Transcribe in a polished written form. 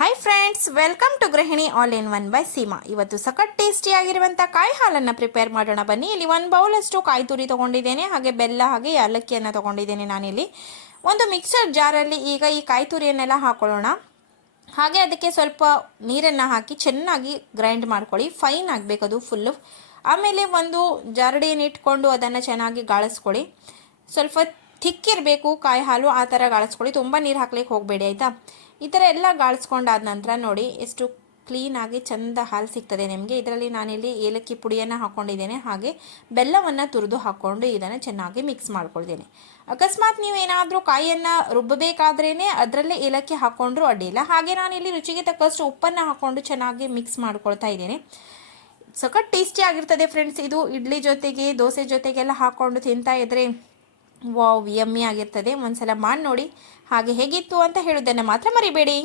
Hi friends, welcome to ಗೃಹಿಣಿ all in one by Seema. ಇವತ್ತು ಸಖತ್ ಟೇಸ್ಟಿಯಾಗಿರುವಂಥ ಕಾಯಿ ಹಾಲನ್ನು ಪ್ರಿಪೇರ್ ಮಾಡೋಣ ಬನ್ನಿ. ಇಲ್ಲಿ 1 ಬೌಲಷ್ಟು ಕಾಯಿ ತುರಿ ತೊಗೊಂಡಿದ್ದೇನೆ, ಹಾಗೆ ಬೆಲ್ಲ ಹಾಗೆ ಏಲಕ್ಕಿಯನ್ನು ತೊಗೊಂಡಿದ್ದೇನೆ. ನಾನಿಲ್ಲಿ ಒಂದು ಮಿಕ್ಸರ್ ಜಾರಲ್ಲಿ ಈಗ ಈ ಕಾಯಿ ತುರಿಯನ್ನೆಲ್ಲ ಹಾಕೊಳ್ಳೋಣ. ಹಾಗೆ ಅದಕ್ಕೆ ಸ್ವಲ್ಪ ನೀರನ್ನು ಹಾಕಿ ಚೆನ್ನಾಗಿ ಗ್ರೈಂಡ್ ಮಾಡ್ಕೊಳ್ಳಿ. ಫೈನ್ ಆಗಬೇಕು ಅದು ಫುಲ್ಲು. ಆಮೇಲೆ ಒಂದು ಜಾರಡಿಯನ್ನು ಇಟ್ಕೊಂಡು ಅದನ್ನು ಚೆನ್ನಾಗಿ ಗಾಳಿಸ್ಕೊಳ್ಳಿ. ಸ್ವಲ್ಪ ಥಿಕ್ಕಿರಬೇಕು ಕಾಯಿ ಹಾಲು, ಆ ಥರ ಗಾಳಿಸ್ಕೊಳ್ಳಿ. ತುಂಬ ನೀರು ಹಾಕ್ಲಿಕ್ಕೆ ಹೋಗಬೇಡಿ ಆಯಿತಾ. ಈ ಥರ ಎಲ್ಲ ಗಾಳಿಸ್ಕೊಂಡಾದ ನಂತರ ನೋಡಿ ಎಷ್ಟು ಕ್ಲೀನಾಗಿ ಚೆಂದ ಹಾಲು ಸಿಗ್ತದೆ ನಿಮಗೆ. ಇದರಲ್ಲಿ ನಾನಿಲ್ಲಿ ಏಲಕ್ಕಿ ಪುಡಿಯನ್ನು ಹಾಕ್ಕೊಂಡಿದ್ದೇನೆ, ಹಾಗೆ ಬೆಲ್ಲವನ್ನು ತುರಿದು ಹಾಕ್ಕೊಂಡು ಇದನ್ನು ಚೆನ್ನಾಗಿ ಮಿಕ್ಸ್ ಮಾಡ್ಕೊಳ್ತೇನೆ. ಅಕಸ್ಮಾತ್ ನೀವು ಏನಾದರೂ ಕಾಯಿಯನ್ನು ರುಬ್ಬಬೇಕಾದ್ರೇ ಅದರಲ್ಲೇ ಏಲಕ್ಕಿ ಹಾಕ್ಕೊಂಡ್ರೂ ಅಡ್ಡಿಲ್ಲ. ಹಾಗೆ ನಾನಿಲ್ಲಿ ರುಚಿಗೆ ತಕ್ಕಷ್ಟು ಉಪ್ಪನ್ನು ಹಾಕ್ಕೊಂಡು ಚೆನ್ನಾಗಿ ಮಿಕ್ಸ್ ಮಾಡ್ಕೊಳ್ತಾ ಇದ್ದೇನೆ. ಸಖತ್ ಟೇಸ್ಟಿ ಆಗಿರ್ತದೆ ಫ್ರೆಂಡ್ಸ್. ಇದು ಇಡ್ಲಿ ಜೊತೆಗೆ, ದೋಸೆ ಜೊತೆಗೆಲ್ಲ ಹಾಕ್ಕೊಂಡು ತಿಂತಾ ಇದ್ದರೆ ವಾವ್, ಯಮ್ಮಿ ಆಗಿರ್ತದೆ. ಒಂದ್ಸಲ ಮಾಡಿ ನೋಡಿ. ಹಾಗೆ ಹೇಗಿತ್ತು ಅಂತ ಹೇಳೋದನ್ನು ಮಾತ್ರ ಮರಿಬೇಡಿ.